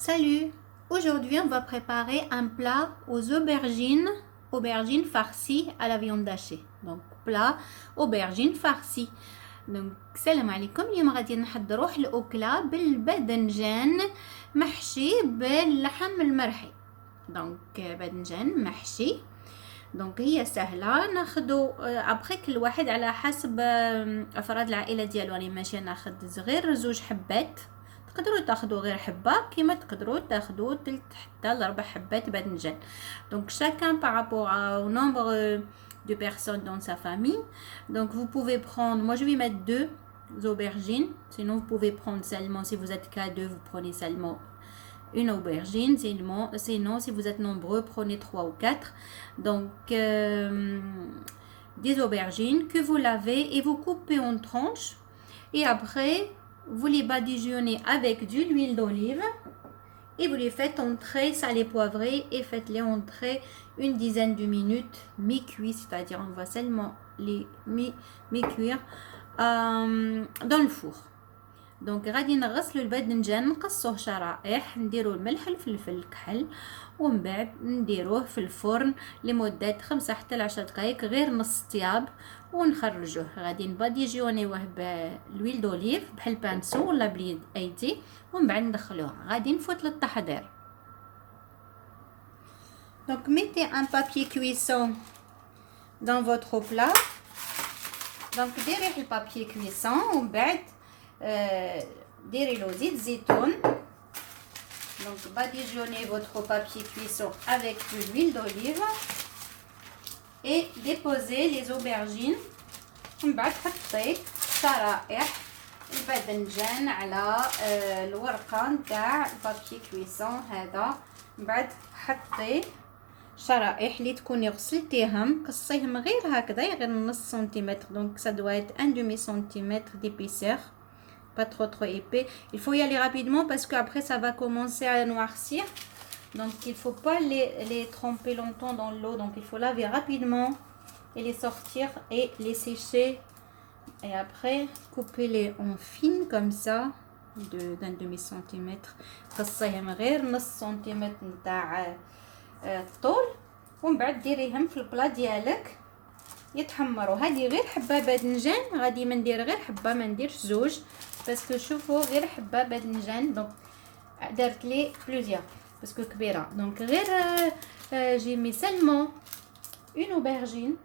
Salut! Aujourd'hui, on va préparer un plat aux aubergines farcies à la viande hachée. Donc, plat aubergines farcies. Donc, salam alaikum. اليوم غادي نحضروا الأكلة بالباذنجان محشي باللحم المرحي. دونك باذنجان محشي. دونك هي سهله ناخدو ابخي كل واحد على حسب افراد العائله ديالو. راني ماشي ناخد غير زوج حبات، تقدروا تاخدوا غير حبه كيما تقدروا تاخدوا تلت حتى لربع حبات باذنجان. دونك chacun par rapport au nombre de personnes dans sa famille. Donc vous pouvez prendre, moi je vais mettre 2 aubergines, sinon vous pouvez prendre seulement, si vous êtes qu'à 2 vous prenez seulement une aubergine, sinon si vous êtes nombreux prenez 3 ou 4. Donc des aubergines que vous lavez et vous coupez en tranches, et après vous les badigeonnez avec de l'huile d'olive et vous les faites entrer salé poivré, et faites-les entrer une dizaine de minutes mi-cuit, c'est-à-dire on va seulement les mi-cuire dans le four. دونك غادي نغسلوا الباذنجان نقصوه شرائح، نديروا الملح الفلفل الكحل، ومن بعد نديروه في الفرن لمده 5 حتى 10 دقائق غير نص طياب ونخرجوه. غادي نباديجيونيوه بالويل دوليف بحال بانسو ولا باليد ايدي، ومن بعد ندخلوه. غادي نفوت للتحضير. Donc mettez un papier cuisson dans votre plat. Donc ديري البابي كويسون ومن بعد ديري له زيت زيتون. Donc badigeonnez votre papier cuisson avec de l'huile d'olive et déposez les aubergines. ومن بعد حطي شرائح الباذنجان على الورقه نتاع البابي كويسون هذا. من بعد حطي شرائح اللي تكوني غسلتيهم، قصيهم غير هكذا غير نص سنتيمتر. دونك ça doit être un demi centimètre d'épaisseur, pas trop épais. Il faut y aller rapidement parce que après ça va commencer à noircir. Donc il faut pas les tremper longtemps dans l'eau. Donc il faut laver rapidement et les sortir et les sécher. Et après couper-les en fines comme ça d'un demi centimètre. قصيهم غير نص سنتيمتر نتاع الطول، ومن بعد ديريهم في البلا ديالك يتحمروا. هذه غير حبه باذنجان، غادي ما ندير غير حبه ما نديرش زوج، باسكو شوفوا غير حبه باذنجان. دونك درت لي بلوزيور باسكو كبيره. دونك غير j'ai mis seulement une aubergine.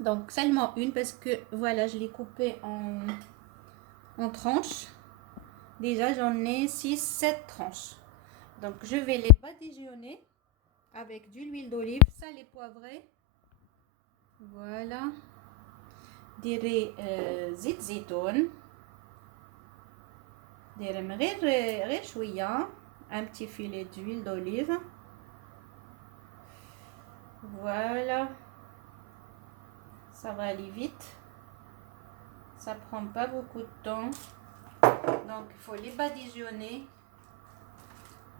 Donc seulement une parce que voilà, je l'ai coupé en tranches. Déjà j'en ai 6-7 tranches. Donc je vais les badigeonner avec de l'huile d'olive salée poivrée. Voilà. ديري زيت زيتون، ديري غير شويه un petit filet d'huile d'olive. Voilà, ça va aller vite, ça prend pas beaucoup de temps. Donc il faut les badigeonner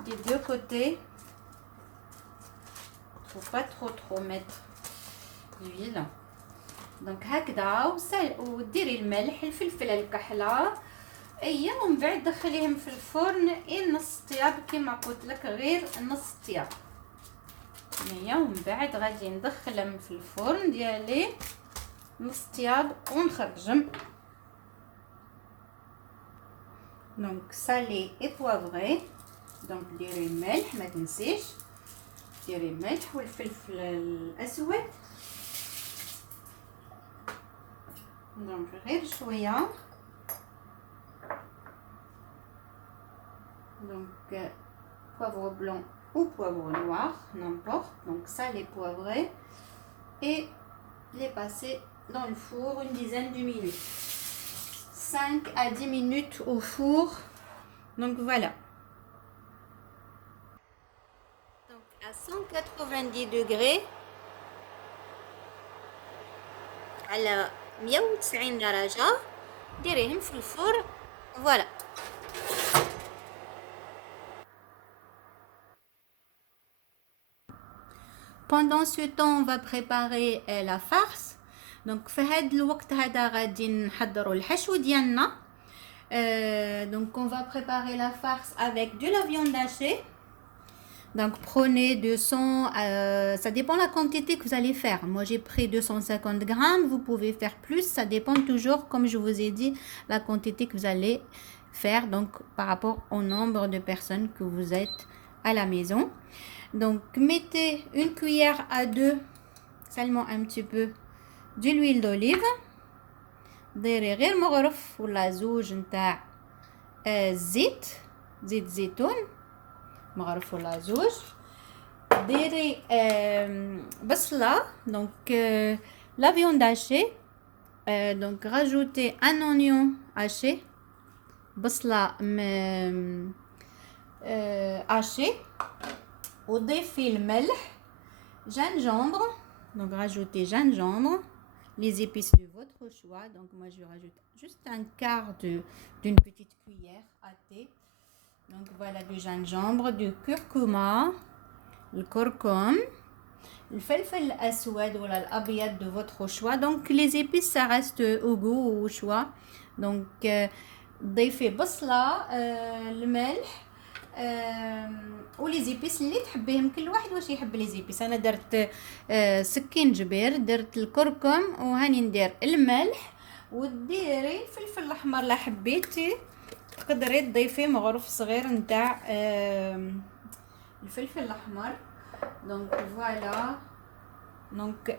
des deux côtés. Faut pas trop mettre d'huile. دونك هكذا وديري الملح الفلفل الكحله اييه، ومن بعد دخليهم في الفرن نص طياب كما قلت لك غير نص طياب اييه. ومن بعد غادي ندخلهم في الفرن ديالي نص طياب ونخرجهم. دونك سالي اي بوافغي. دونك ديري الملح ما تنسيش، ديري الملح والفلفل الاسود. دونك غير شويه. دونك poivre blanc ou poivre noir, n'importe. Donc salé poivré et les passer dans le four une dizaine de minutes, 5 à 10 minutes au four. Donc voilà. Donc à 190 degrés على 190 درجة ديريهم في الفرن. Voilà. Pendant ce temps on va préparer la farce. Donc في هذا الوقت هذا غادي نحضروا الحشو ديالنا. Donc on va préparer la farce avec de la viande hachée. Donc prenez 200, ça dépend de la quantité que vous allez faire. Moi j'ai pris 250 grammes, vous pouvez faire plus, ça dépend toujours, comme je vous ai dit, la quantité que vous allez faire, donc par rapport au nombre de personnes que vous êtes à la maison. Donc mettez une cuillère à deux, seulement un petit peu, de l'huile d'olive. ديري غير مغرف ولا زوج نتاع زيت زيتون مغرف ولا زوج. ديري بصلة donc la viande hachée, donc rajoutez un oignon haché, بصلة hachée, وضيفي الملح, gingembre, donc rajoutez gingembre, les épices de votre choix. Donc moi je rajoute juste un quart d'une petite cuillère à thé. Donc voilà, du gingembre, du curcuma, le curcum, le felfel aswad ou l'abiyad de votre choix. Donc les épices ça reste au goût ou au choix. Donc ضيفي بصلة, الملح, ولي زيبيس اللي تحبيهم. كل واحد واش يحب لي زيبيس. انا درت سكين جبير, درت الكركم, وهاني ندير الملح, وديري الفلفل الاحمر لا حبيتي تقدري تضيفي مغرف صغير نتاع الفلفل الاحمر. Donc voilà.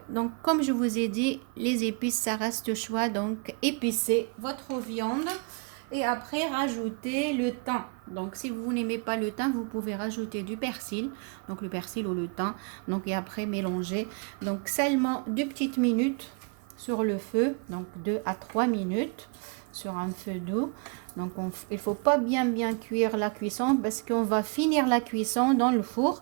Donc comme je vous ai dit, les épices ça reste au choix. Donc épicez votre viande et après rajoutez le thym. Donc si vous n'aimez pas le thym, vous pouvez rajouter du persil, donc le persil ou le thym. Donc et après mélanger. Donc seulement 2 petites minutes sur le feu, donc 2 à 3 minutes sur un feu doux. Donc il faut pas bien cuire la cuisson parce qu'on va finir la cuisson dans le four.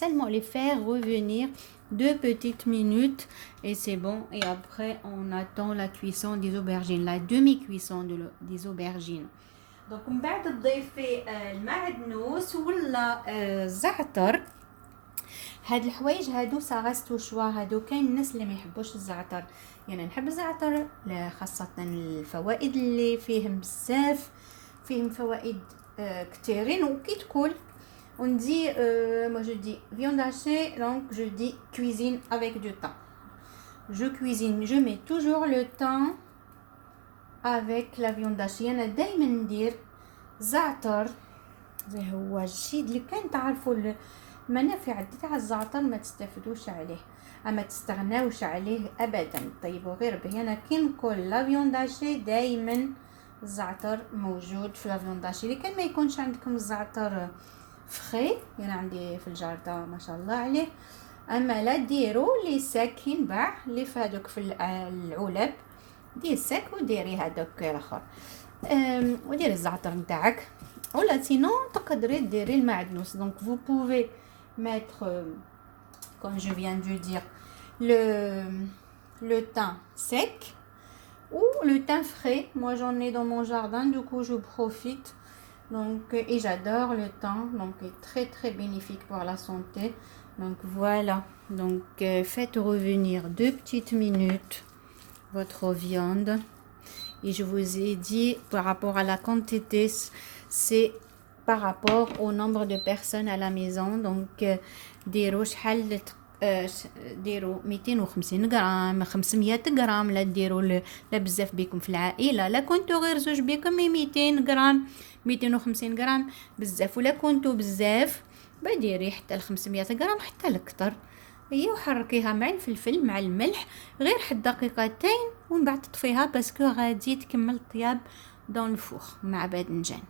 Seulement les faire revenir 2 petites minutes et c'est bon. Et après on attend la cuisson des aubergines, la demi-cuisson des aubergines. Donc من بعد تضيفي المعدنوس ولا الزعتر. هاد الحوايج هادو ساغستو شوا. هادو كاين الناس اللي ما يحبوش الزعتر, يعني نحب الزعتر خاصة الفوائد اللي فيهم بزاف, فيهم فوائد كتيرين. وكي تكون on dit, moi je dis viande hachée, donc je dis cuisine avec du thym. Je cuisine, je mets toujours le thym avec la viande hachée. أنا دايما ندير زعتر, زي هو الشيء اللي كان تعرفوا المنافع تاع الزعتر ما تستفدوش عليه, اما تستغناوش عليه ابدا. طيبوا غير به. انا كي نكون لا فيوند هاشي دائما الزعتر موجود في لا فيوند هاشي. اللي كان ما يكونش عندكم الزعتر فري, يعني عندي في الجاردة ما شاء الله عليه, اما لا ديروا لي ساك ينباع اللي في هذوك في العلب, دير ساك وديري هذوك الاخر, وديري الزعتر نتاعك. ولا سينو تقدري ديري المعدنوس. donc vous pouvez mettre comme je viens de dire le thym sec ou le thym frais. Moi j'en ai dans mon jardin, du coup je profite. Donc et j'adore le thym, donc est très très bénéfique pour la santé. Donc voilà. Donc faites revenir 2 petites minutes votre viande. Et je vous ai dit par rapport à la quantité, c'est par rapport au nombre de personnes à la maison. Donc ديروا شحال, ديروا 250 غرام 500 غرام, لا ديروا لا بزاف بكم في العائله. لا كنتوا غير زوج بكم 200 غرام 250 غرام بزاف, ولا كنتوا بزاف بديري حتى ل 500 غرام حتى الاكثر. هي وحركيها مع الفلفل مع الملح غير حد دقيقتين, ومن بعد تطفيها باسكو غادي تكمل الطياب دون الفوغ مع باذنجان.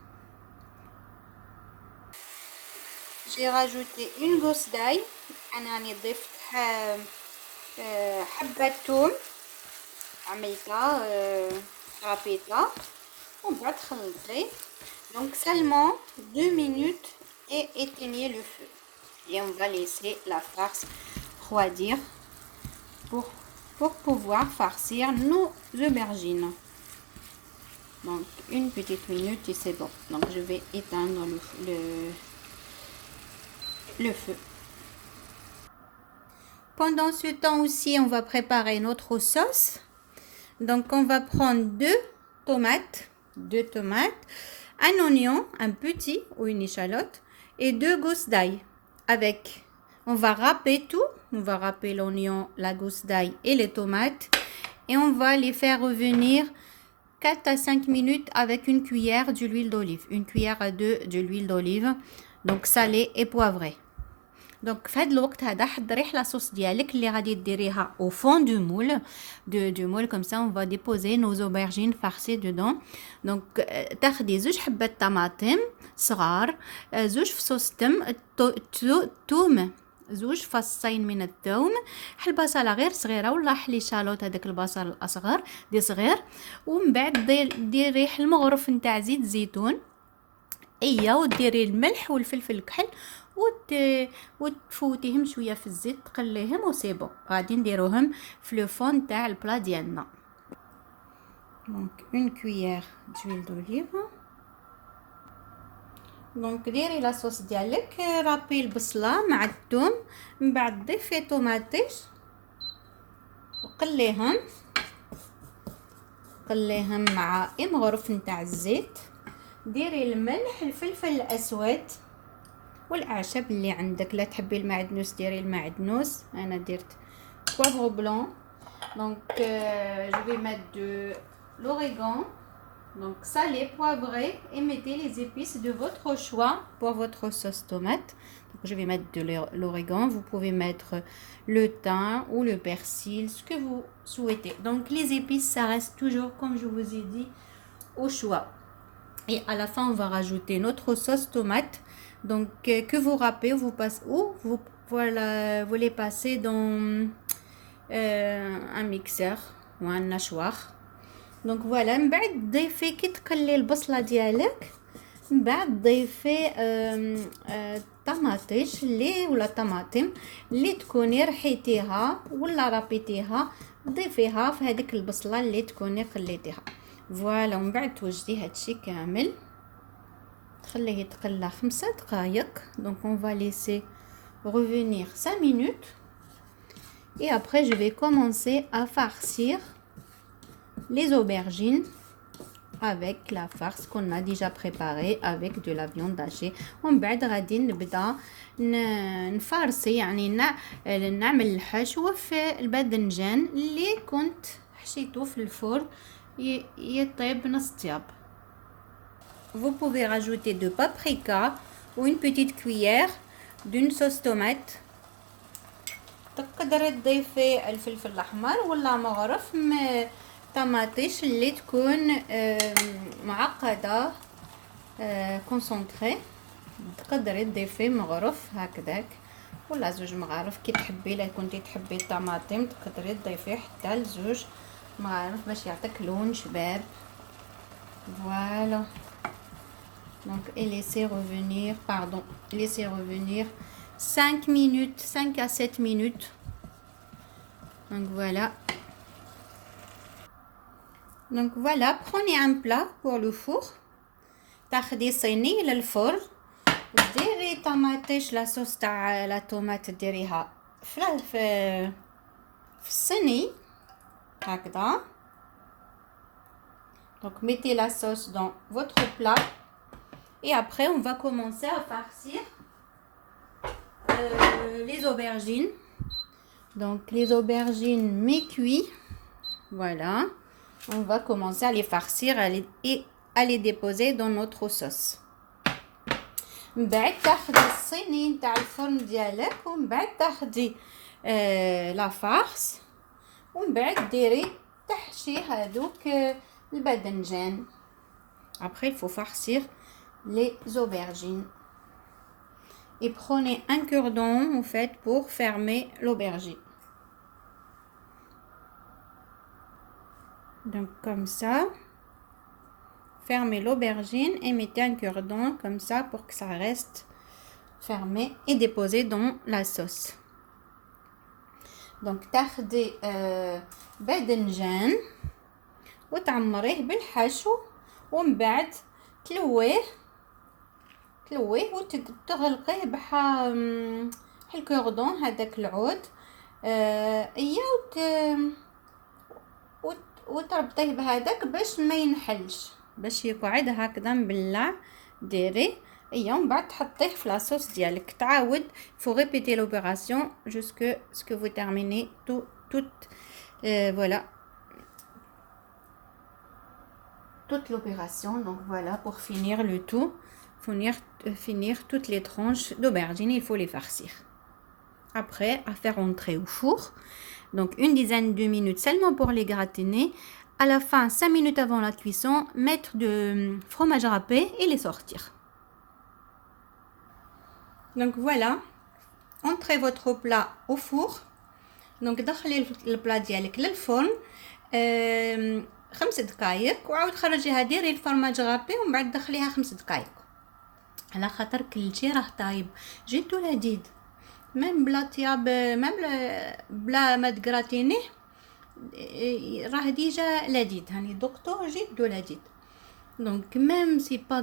J'ai rajouté une gousse d'ail. أنا راني ضفت حبة ثوم عملتها رابيتها ومن بعد خلطي. Donc seulement 2 minutes et éteignez le feu. Et on va laisser la farce refroidir pour pouvoir farcir nos aubergines. Donc une petite minute et c'est bon. Donc je vais éteindre le feu. Pendant ce temps aussi, on va préparer notre sauce. Donc on va prendre 2 tomates, 2 tomates, un oignon, un petit ou une échalote et 2 gousses d'ail. Avec, on va râper tout, on va râper l'oignon, la gousse d'ail et les tomates et on va les faire revenir 4 à 5 minutes avec une cuillère d'huile d'olive, une cuillère à 2 de l'huile d'olive, donc salée et poivrée. Donc في هذا الوقت هذا حضري لا صوص ديالك اللي غادي ديريها au fond du moule du moule comme ça on va déposer nos aubergines farcies dedans. Donc تاخدي زوج حبات طماطم صغار، زوج فصوص توم، زوج فصين من الثوم، البصله غير صغيره ولا حلي شالوت هذاك البصل الاصغر دي صغير، ومن بعد ديري المغرف نتاع زيت زيتون وديري الملح والفلفل الكحل وتفوتيهم شويه في الزيت تقليهم وسيبو غادي نديروهم في لو فون تاع البلا ديالنا. دونك اون كويير d'huile d'olive. دونك ديري لا صوص ديالك، رابي البصله مع الثوم، من بعد ضيفي طوماطيش وقليهم مع مغرف نتاع الزيت. ديري الملح، الفلفل الاسود والاعشاب اللي عندك، لا تحبي المعدنوس ديري المعدنوس، انا درت poivre blanc. Donc je vais mettre de l'origan, donc salé, poivré, et mettez les épices de votre choix pour votre sauce tomate. Donc je vais mettre de l'origan, vous pouvez mettre le thym ou le persil, ce que vous souhaitez. Donc les épices ça reste toujours comme je vous ai dit au choix. Et à la fin on va rajouter notre sauce tomate, donc que vous râpez, vous les passez dans un mixeur ou un nachoir. Donc voilà، من بعد ضيفي كي تقلي البصله ديالك، من بعد ضيفي طماطيش ولا طماطم اللي تكوني رحيتيها ولا رابيتيها، ضيفيها في هذيك البصله اللي تكوني قليتيها. فوالا، ومن بعد توجدي هادشي كامل تخليه يتقلى 5 دقائق. Donc on va laisser revenir 5 minutes et après je vais commencer à farcir les aubergines avec la farce qu'on a déjà préparée avec de la viande hachée. ومن بعد غادي نبدا نفارسي، يعني نعمل الحشو في الباذنجان اللي كنت حشيته في الفرن يطيب نص طياب. Vous pouvez rajouter de paprika ou une petite cuillère d'une sauce tomate. تقدري تضيفي الفلفل الاحمر ولا مغرف طماطيش اللي تكون معقده كونسونطري، تقدري تضيفي مغرف هكذاك ولا زوج مغارف كي تحبي. الا كنتي تحبي الطماطم تقدري تضيفي حتى لزوج مغارف باش يعطيك لون شباب. فوالا، donc laissez revenir 5 minutes, 5 à 7 minutes. Donc voilà. Donc voilà, prenez un plat pour le four. تاخدي صيني للفرن، ديري طماطيش لا صوص تاع لا طوماط ديريها في الصيني هكذا. Donc mettez la sauce dans votre plat et après on va commencer à farcir les aubergines. Donc les aubergines mi-cuits, voilà. On va commencer à les farcir et à les déposer dans notre sauce. من بعد تاخدي الصيني نتاع الفرن ديالك، ومن بعد تاخدي لا فارس، ومن بعد ديري تحشي هذوك الباذنجان. Après il faut farcir les aubergines et prenez un cure-dent en fait pour fermer l'aubergine. Donc comme ça, fermez l'aubergine et mettez un cure-dent comme ça pour que ça reste fermé et déposé dans la sauce. Donc تاخدي باذنجان وتعمريه بالحشو، ومن بعد تلويه وتغلقيه بحال الكوردون هذاك العود وتربطيه بهذاك باش ما ينحلش، باش يقعد هكذا مبلع. ديريه ايا ومن بعد تحطيه في لاصوص ديالك. تعاود faut répéter l'opération jusque ce que vous terminez toute voilà toute l'opération. Donc voilà, pour finir le tout, finir toutes les tranches d'aubergine, il faut les farcir. Après, à faire entrer au four, donc une dizaine de minutes seulement pour les gratiner. À la fin, 5 minutes avant la cuisson, mettre de fromage râpé et les sortir. Donc voilà, entrez votre plat au four. Donc دخلي البلا ديالك للفرن 5 دقائق، وعاود خرجيها ديري الفرماج غابي ومن بعد دخليها 5 دقائق، على خاطر كلشي راه طايب جيتو لذيذ. ميم بلا طياب، ميم بلا ما تغراتينيه راه ديجا لذيذ. هاني دكتور جدو لذيذ. Donc même si pas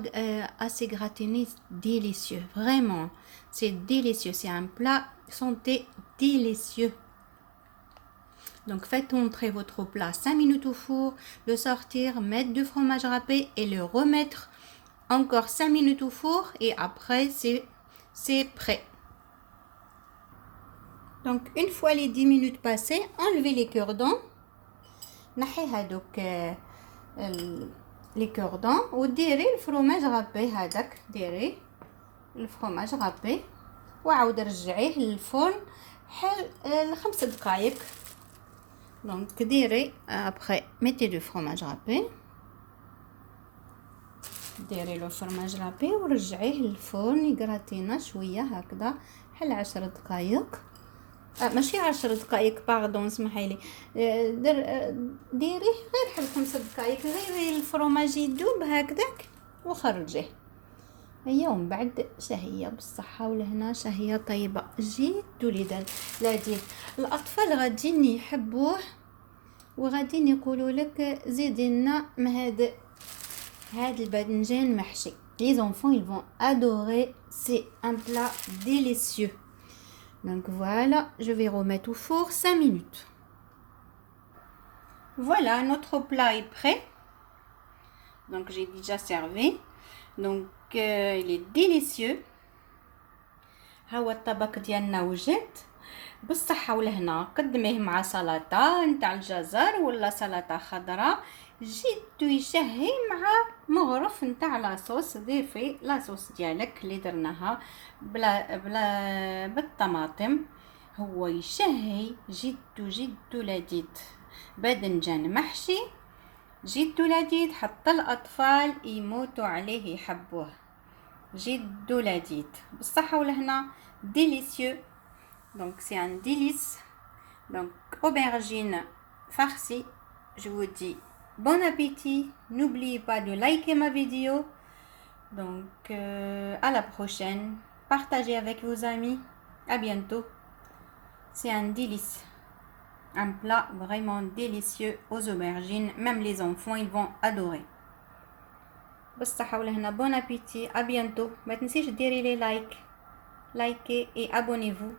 assez gratiné, délicieux, vraiment, c'est délicieux, c'est un plat santé délicieux. Donc faites entrer votre plat 5 minutes au four, le sortir, mettre du fromage râpé et le remettre encore 5 minutes au four et après c'est prêt. Donc une fois les 10 minutes passées, enlevez les cure-dents. نحي هادوك لي كوردون وديري الفرماج غابي. هذاك ديري الفرماج غابي وعاود رجعيه للفرن حال 5 دقائق. دونك ديري ابري ميتي دو فرماج غابي، ديري لو فرماج غابي ورجعيه للفرن يغراتينا شويه هكذا حال 10 دقائق. ماشي 10 دقائق، باردون سمحيلي، ديريه غير حل 5 دقائق، غير الفرماج يذوب هكذاك وخرجيه. هيا ومن بعد شهيه بالصحه والهنا، شهيه طيبه جدو لذيذ. الاطفال غاديين يحبوه وغاديين يقولوا لك زيدي لنا هاد الباذنجان محشي. Les enfants ils vont adorer, c'est un plat délicieux. Donc voilà, je vais remettre au four 5 minutes. Voilà, notre plat est prêt. Donc j'ai déjà servi. Donc il est délicieux. هاو الطبق ديالنا وجد بالصحة والهنا. قدميه مع سلطة نتاع الجزر ولا سلطة خضراء، جدو يشهي مع مغرف نتاع لاصوص. ضيفي لاصوص ديالك اللي درناها بلا بالطماطم، هو يشهي جدو لذيذ. باذنجان محشي جدو لذيذ، حتى الاطفال يموتوا عليه يحبوه، جدو لذيذ بالصحة والهنا. délicieux. Donc c'est un délice. Donc aubergine farcie. Je vous dis bon appétit. N'oubliez pas de liker ma vidéo. Donc à la prochaine. Partagez avec vos amis. À bientôt. C'est un délice. Un plat vraiment délicieux aux aubergines. Même les enfants, ils vont adorer. بالصحة والهنا. Bon appétit. À bientôt. ما تنسيش ديري لي لايك. Likez et abonnez-vous.